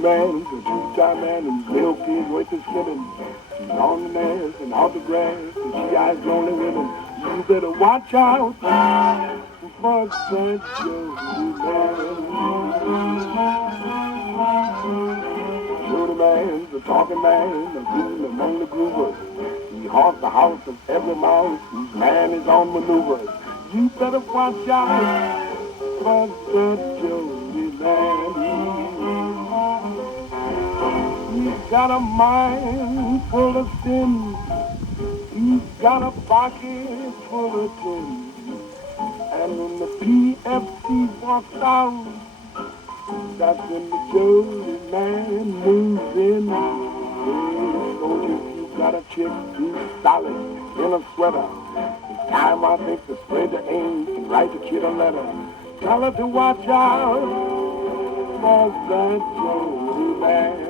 Man, the two-time man, and milking with his women. She's on the mess and on the grass, and she eyes lonely women. You better watch out for such a man. You're the man, the talking man, the groove among the groovers. He haunts the house of every mouse whose man is on maneuvers. You better watch out for such a man. He's got a mind full of sin. He's got a pocket full of tin. And when the PFC walks out, that's when the Jody man moves in. Hey, soldier, if you got a chick who's solid in a sweater, it's time, I think, to spread the ink and write the kid a letter. Tell her to watch out for that Jody man.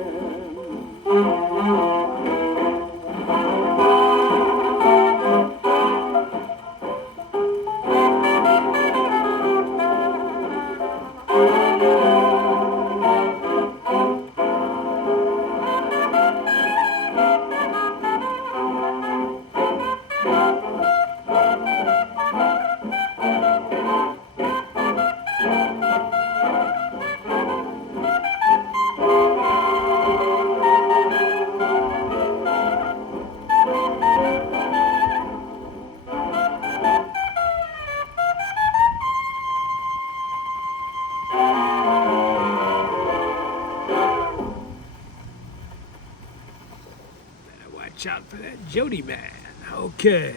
Watch out for that Jody man. Okay.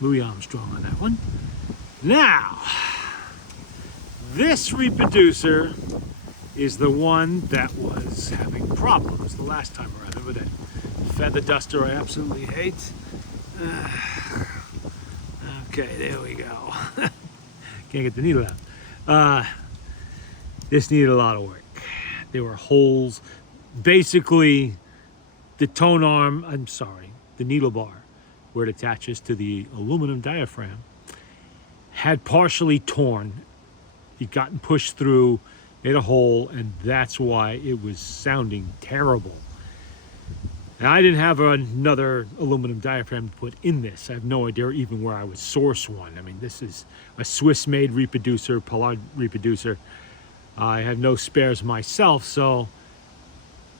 Louis Armstrong on that one. Now, this reproducer is the one that was having problems the last time around. Remember that feather duster I absolutely hate? Okay, there we go. Can't get the needle out. This needed a lot of work. There were holes. Basically, the the needle bar, where it attaches to the aluminum diaphragm, had partially torn. It gotten pushed through, made a hole, and that's why it was sounding terrible. Now, I didn't have another aluminum diaphragm to put in this. I have no idea even where I would source one. I mean, this is a Swiss-made reproducer, Paillard reproducer. I have no spares myself, so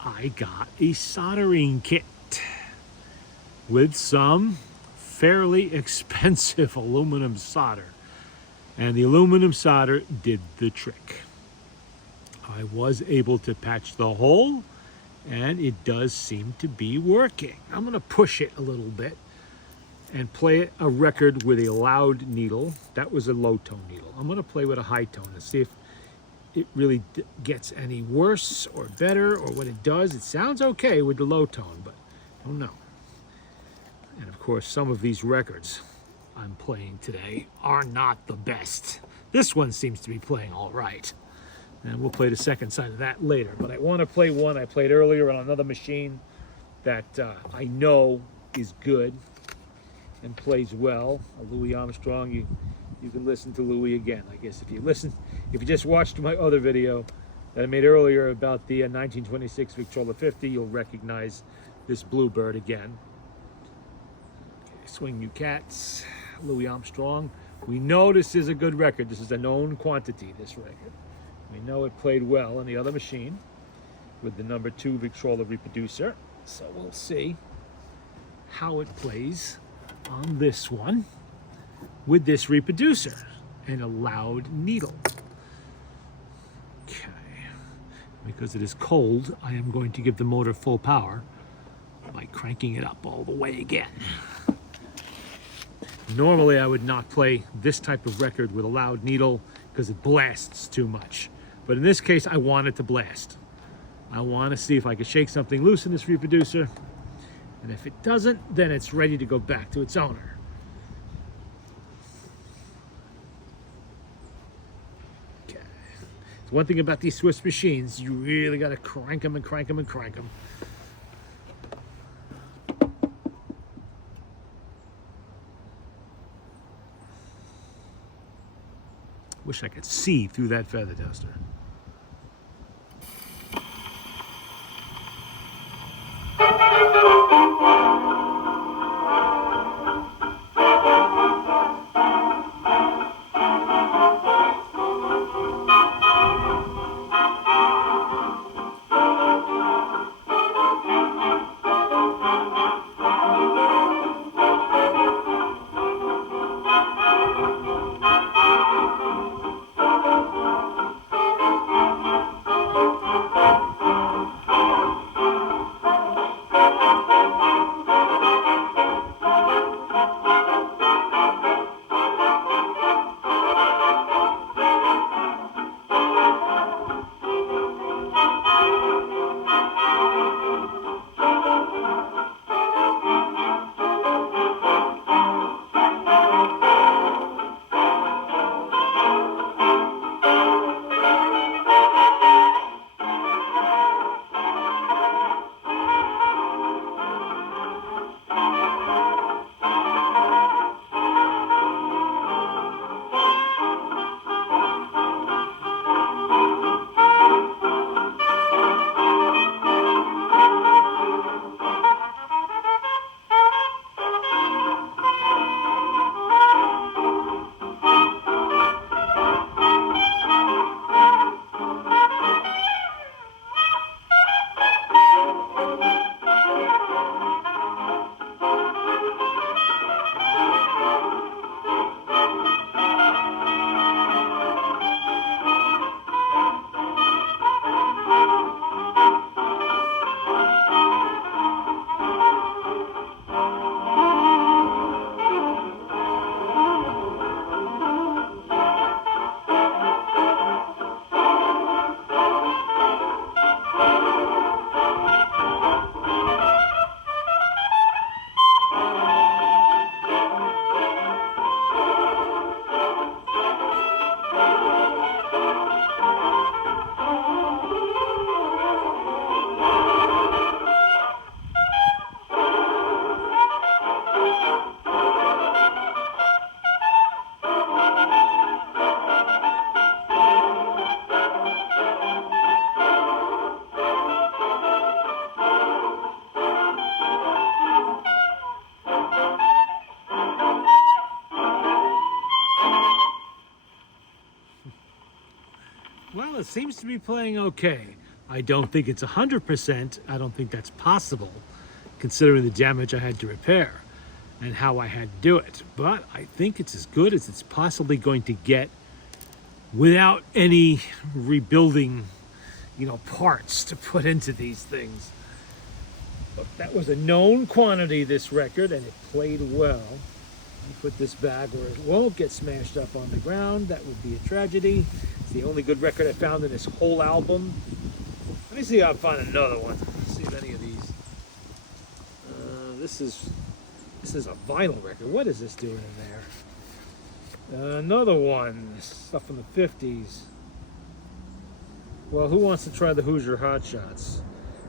I got a soldering kit with some fairly expensive aluminum solder. And the aluminum solder did the trick. I was able to patch the hole, and it does seem to be working. I'm gonna push it a little bit and play a record with a loud needle. That was a low tone needle. I'm gonna play with a high tone and see if it really gets any worse or better, or what it does. It sounds okay with the low tone, but I don't know. And of course, some of these records I'm playing today are not the best. This one seems to be playing all right. And we'll play the second side of that later. But I want to play one I played earlier on another machine that I know is good and plays well. A Louis Armstrong. You can listen to Louis again. I guess if you just watched my other video that I made earlier about the 1926 Victrola 50, you'll recognize this Bluebird again. Swing You Cats, Louis Armstrong. We know this is a good record. This is a known quantity, this record. We know it played well on the other machine with the number 2 Victrola reproducer. So we'll see how it plays on this one with this reproducer and a loud needle. Okay. Because it is cold, I am going to give the motor full power by cranking it up all the way again. Normally I would not play this type of record with a loud needle because it blasts too much. But in this case, I want it to blast. I want to see if I can shake something loose in this reproducer. And if it doesn't, then it's ready to go back to its owner. Okay. So one thing about these Swiss machines, you really got to crank them and crank them and crank them. Wish I could see through that feather duster. Well, it seems to be playing okay. I don't think it's 100%. I don't think that's possible, considering the damage I had to repair and how I had to do it. But I think it's as good as it's possibly going to get without any rebuilding, parts to put into these things. But that was a known quantity, this record, and it played well. I put this back where it won't get smashed up on the ground. That would be a tragedy. It's the only good record I found in this whole album. Let me see if I can find another one. Let's see if any of these. This is a vinyl record. What is this doing in there? Another one. Stuff from the 50s. Well, who wants to try the Hoosier Hot Shots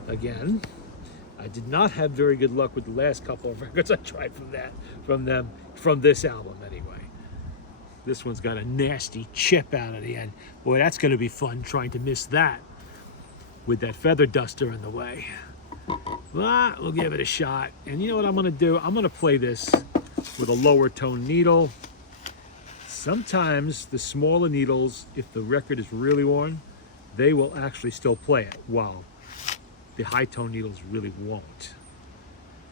again? I did not have very good luck with the last couple of records I tried from this album anyway. This one's got a nasty chip out of the end. Boy, that's going to be fun trying to miss that with that feather duster in the way. But we'll give it a shot. And you know what I'm going to do? I'm going to play this with a lower tone needle. Sometimes the smaller needles, if the record is really worn, they will actually still play it, while the high tone needles really won't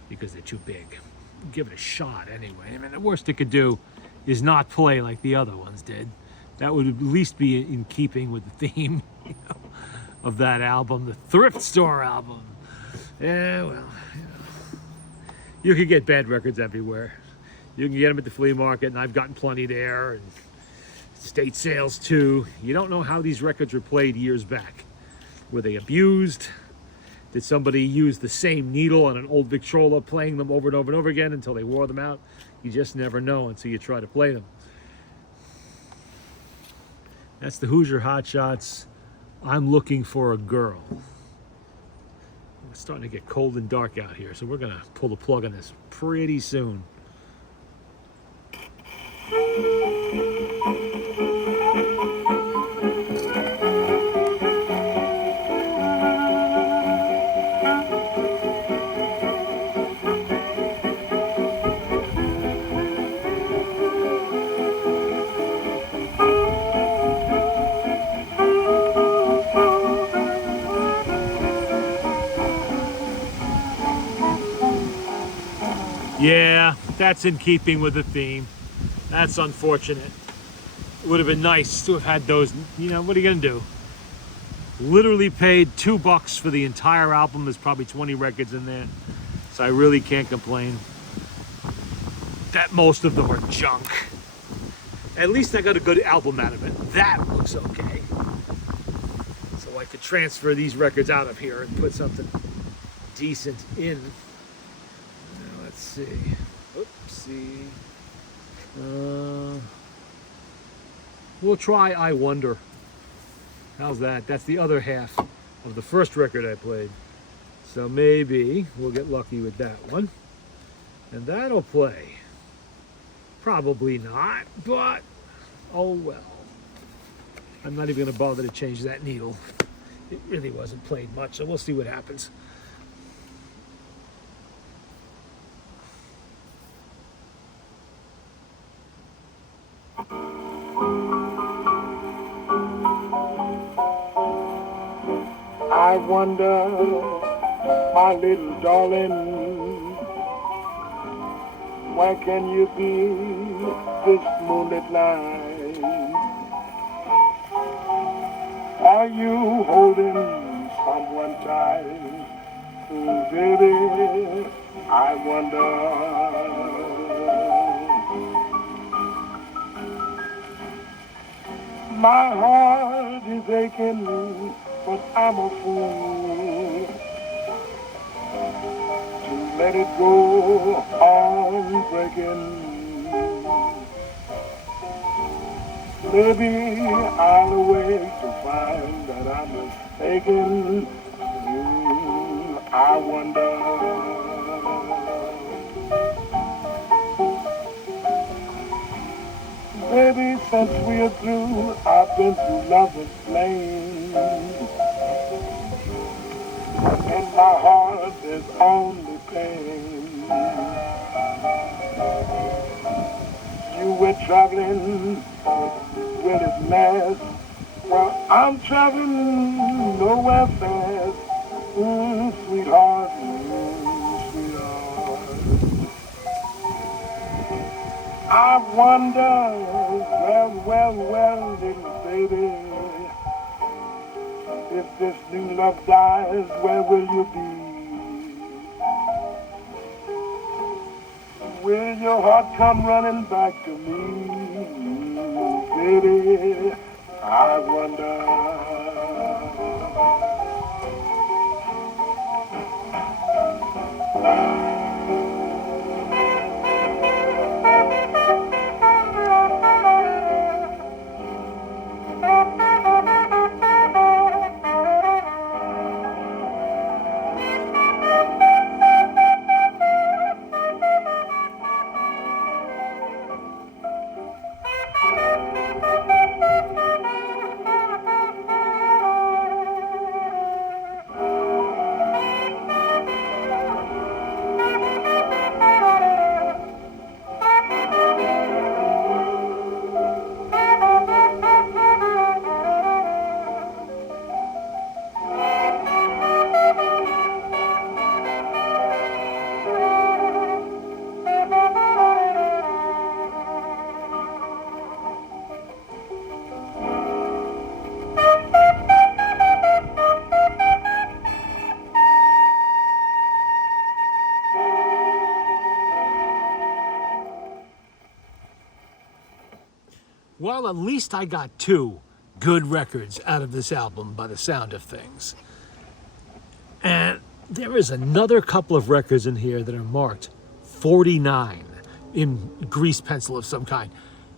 because they're too big. Give it a shot anyway. I mean, the worst it could do is not play like the other ones did. That would at least be in keeping with the theme, you know, of that album, the thrift store album. Yeah, well, you know, you can get bad records everywhere. You can get them at the flea market, and I've gotten plenty there, and state sales too. You don't know how these records were played years back. Were they abused? Did somebody use the same needle on an old Victrola, playing them over and over and over again until they wore them out? You just never know until you try to play them. That's the Hoosier Hot Shots. I'm Looking for a Girl. It's starting to get cold and dark out here, so we're gonna pull the plug on this pretty soon. Yeah, that's in keeping with the theme. That's unfortunate. It would have been nice to have had those. You know, what are you gonna do? Literally paid $2 for the entire album. There's probably 20 records in there, so I really can't complain. That most of them are junk. At least I got a good album out of it. That looks okay. So I could transfer these records out of here and put something decent in. Let's see. Oopsie. We'll try I Wonder. How's that? That's the other half of the first record I played. So maybe we'll get lucky with that one. And that'll play. Probably not, but oh well. I'm not even going to bother to change that needle. It really wasn't played much, so we'll see what happens. I wonder, my little darling, where can you be this moonlit night? Are you holding someone tight? Baby, I wonder. My heart is aching, but I'm a fool to let it go on breaking. Maybe I'll awake to find that I'm mistaken. I wonder. Baby, since we're through, I've been through love's flame. In my heart there's only pain. You were traveling with his mess. Well, I'm traveling nowhere fast. Sweetheart, sweetheart. I wonder, well, little baby, if this new love dies, where will you be? Will your heart come running back to me? Baby, I wonder. Well, at least I got 2 good records out of this album by the sound of things. And there is another couple of records in here that are marked 49 in grease pencil of some kind.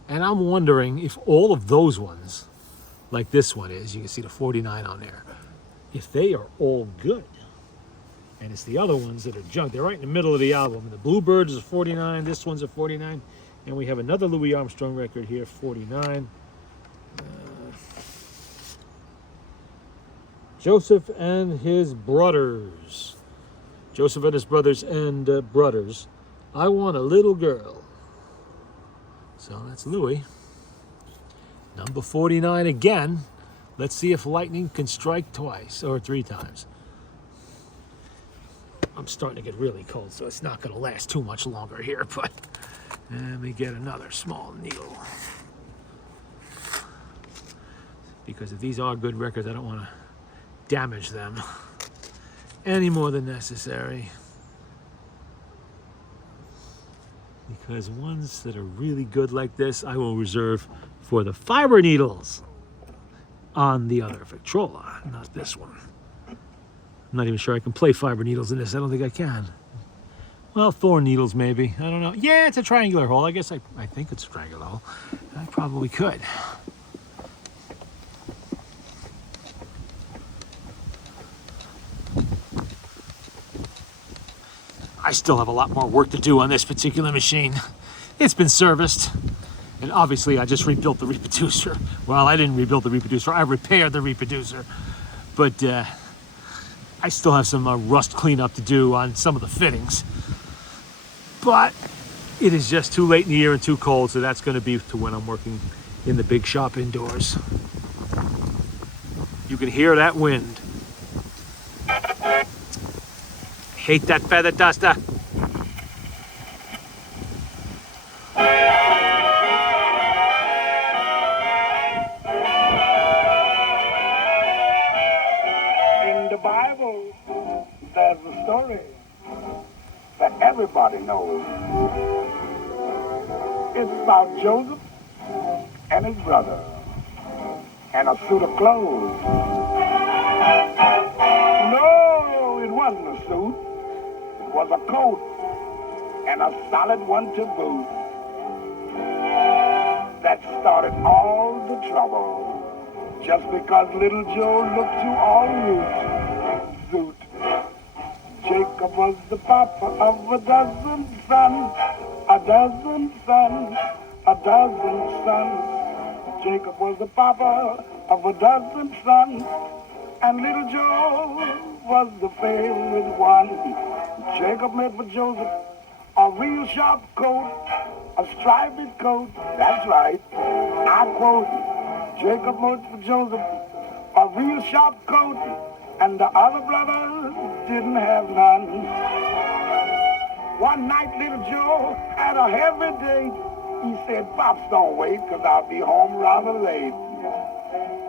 And I'm wondering if all of those ones, like this one is, you can see the 49 on there, if they are all good. And it's the other ones that are junk. They're right in the middle of the album. The Bluebirds is a 49, this one's a 49. And we have another Louis Armstrong record here, 49. Joseph and his brothers. Joseph and his brothers and brothers. I Want a Little Girl. So that's Louis. Number 49 again. Let's see if lightning can strike twice or 3 times. I'm starting to get really cold, so it's not going to last too much longer here, but let me get another small needle. Because if these are good records, I don't want to damage them any more than necessary. Because ones that are really good like this, I will reserve for the fiber needles on the other Victrola, not this one. I'm not even sure I can play fiber needles in this. I don't think I can. Well, thorn needles maybe. I don't know. Yeah, it's a triangular hole. I guess I think it's a triangular hole. I probably could. I still have a lot more work to do on this particular machine. It's been serviced. And obviously I just rebuilt the reproducer. Well, I didn't rebuild the reproducer. I repaired the reproducer. But I still have some rust cleanup to do on some of the fittings. But it is just too late in the year and too cold, so that's going to be to when I'm working in the big shop indoors. You can hear that wind. Hate that feather duster. In the Bible, there's a story that everybody knows. It's about Joseph and his brother and a suit of clothes. No, it wasn't a suit. It was a coat, and a solid one to boot. That started all the trouble. Just because little Joe looked too all suit. Jacob was the papa of a dozen sons, a dozen sons, a dozen sons. Jacob was the papa of a dozen sons, and little Joe was the favorite one. Jacob made for Joseph a real sharp coat, a striped coat, that's right, I quote. Jacob made for Joseph a real sharp coat, and the other brothers didn't have none. One night little Joe had a heavy date. He said, Pops, don't wait, 'cause I'll be home rather late.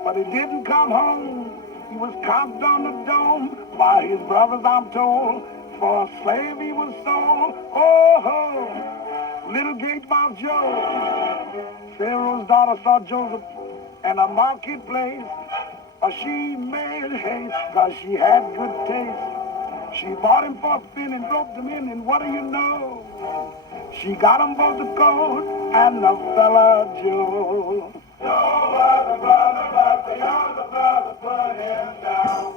But he didn't come home. He was conked on the dome by his brothers, I'm told. For a slave he was sold. Oh, little gate mouth Joe. Pharaoh's daughter saw Joseph in a marketplace. She made haste, 'cause she had good taste. She bought him for a fin and roped him in, and what do you know? She got him both the coat and the fella Joe. No other brother but the other brother put him down.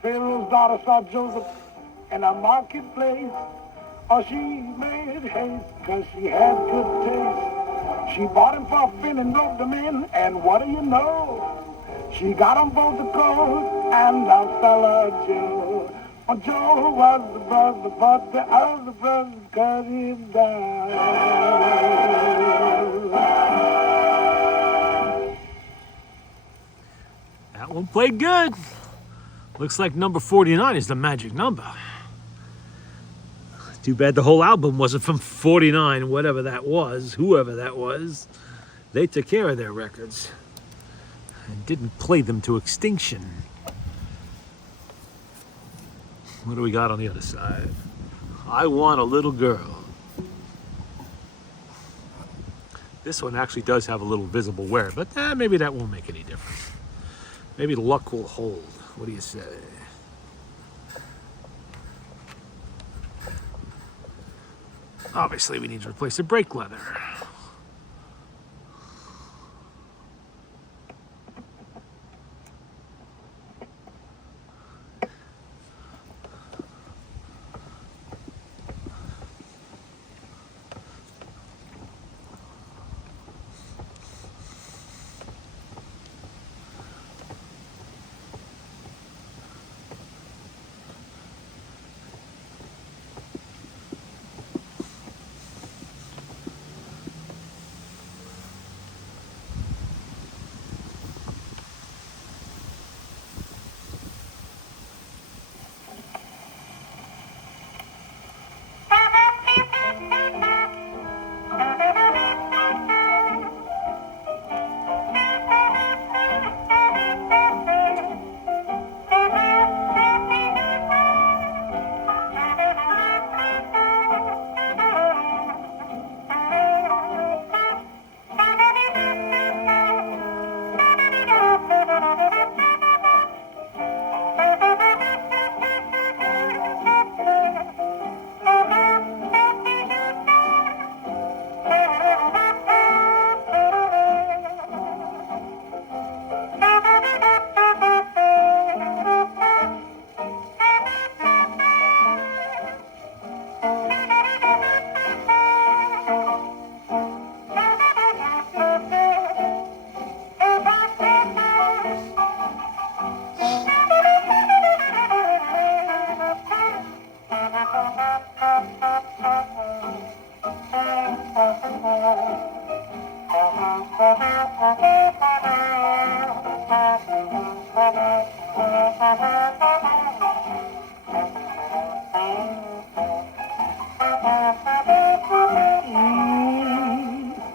Pharaoh's daughter saw Joseph in a marketplace. She made haste, 'cause she had good taste. She bought him for a fin and roped him in, and what do you know? She got him both the coat and our fella Joe. Oh, Joe was the brother, but the other brothers cut him down. That one played good. Looks like number 49 is the magic number. Too bad the whole album wasn't from 49, whatever that was, whoever that was. They took care of their records and didn't play them to extinction. What do we got on the other side? I Want a Little Girl. This one actually does have a little visible wear, but maybe that won't make any difference. Maybe luck will hold. What do you say? Obviously, we need to replace the brake leather.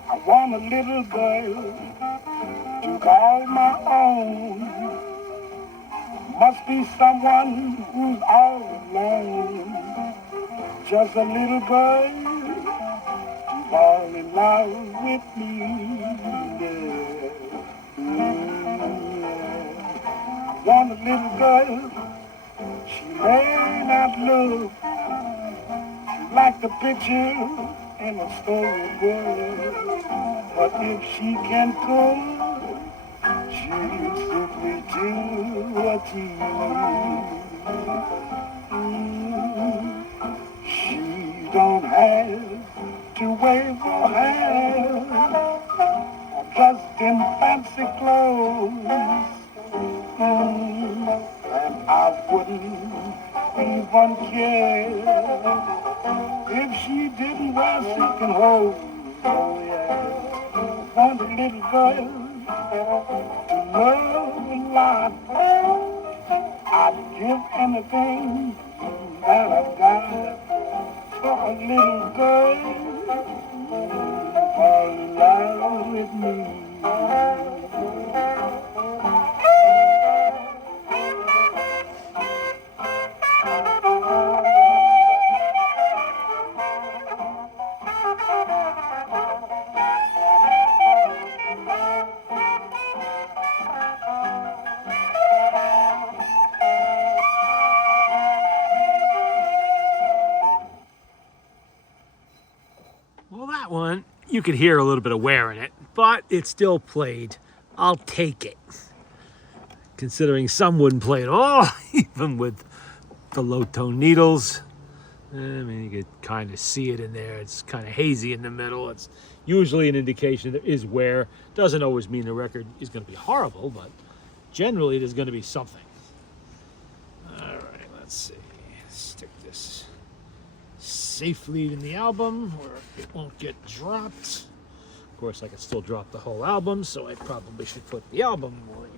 I want a little girl to call my own. Must be someone who's all alone. Just a little girl to fall in love with me. Yeah. Yeah. Want a little girl, she may not look like the picture in a storybook, but if she can cook, she'll simply do a tease. She don't have to wave her hand, or dressed in fancy clothes, and I wouldn't even care if she didn't wear silk and hose. Oh yeah, want a little girl to love a lot. I'd give anything that I've got for a little girl to fall in love with me. Well, that one, you could hear a little bit of wear in it, but it still played. I'll take it. Considering some wouldn't play at all, even with the low tone needles. I mean, you could kind of see it in there. It's kind of hazy in the middle. It's usually an indication there is wear. Doesn't always mean the record is going to be horrible, but generally there's going to be something. All right, let's see. Stick this safely in the album where it won't get dropped. Of course, I can still drop the whole album, so I probably should put the album link.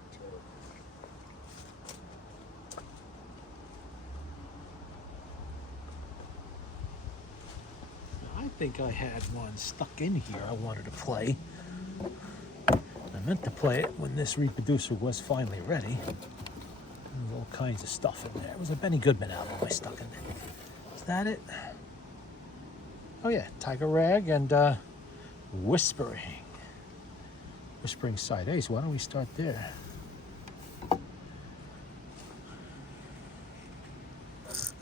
I think I had one stuck in here I wanted to play. I meant to play it when this reproducer was finally ready. There was all kinds of stuff in there. It was a Benny Goodman album I stuck in there. Is that it? Oh yeah, Tiger Rag and Whispering. Whispering Side A, so why don't we start there? I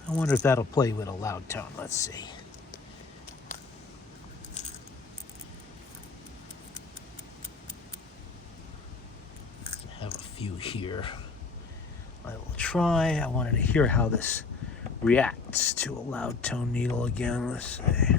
wonder if that'll play with a loud tone. Let's see. I have a few here. I will try. I wanted to hear how this reacts to a loud tone needle again. Let's see.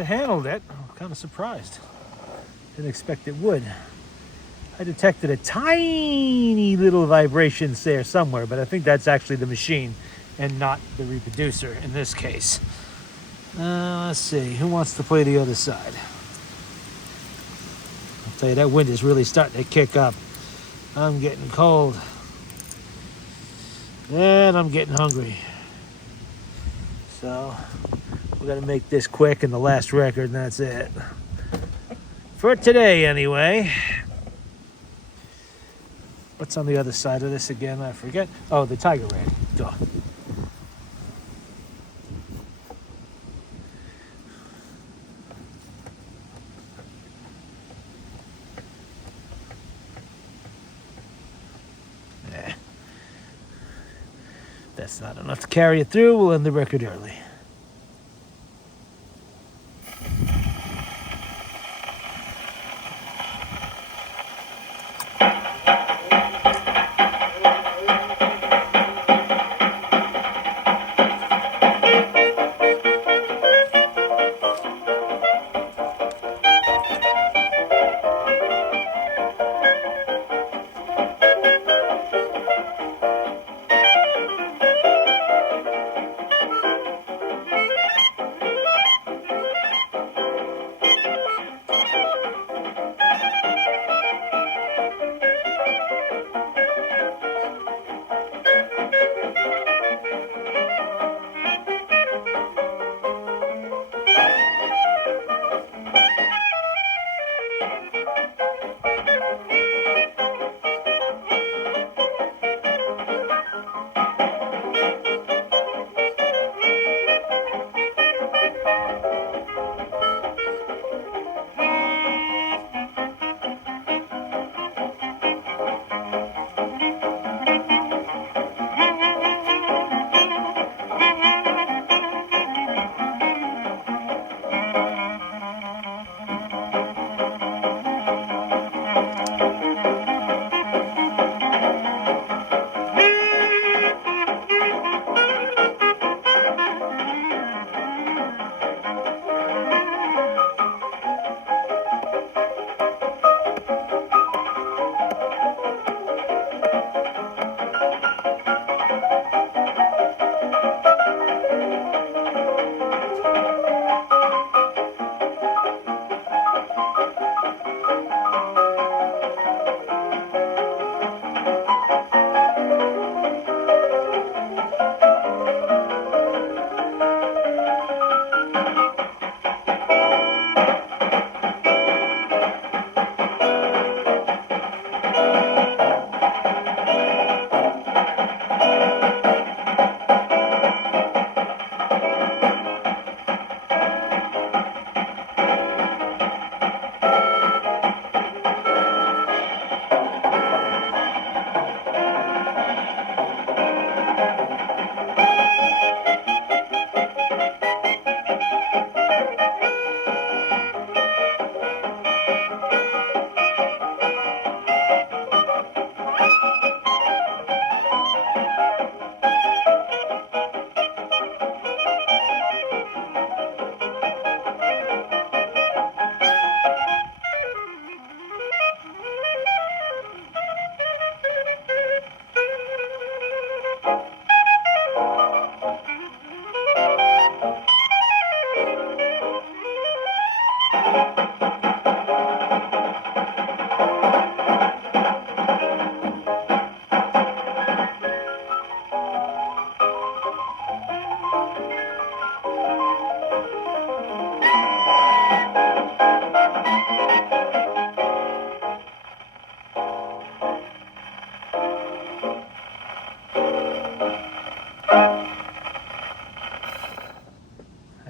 it handled it. I'm kind of surprised. Didn't expect it would. I detected a tiny little vibrations there somewhere, but I think that's actually the machine and not the reproducer in this case. Let's see, who wants to play the other side? I'll tell you, that wind is really starting to kick up. I'm getting cold. And I'm getting hungry. So, we're gonna make this quick and the last record, and that's it. For today, anyway. What's on the other side of this again? I forget. Oh, the Tiger Red. Duh. That's not enough to carry it through. We'll end the record early.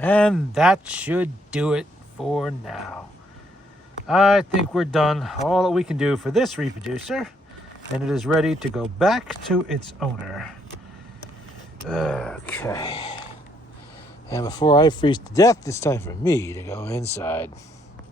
And that should do it for now. I think we're done all that we can do for this reproducer, and it is ready to go back to its owner. Okay. And before I freeze to death, it's time for me to go inside.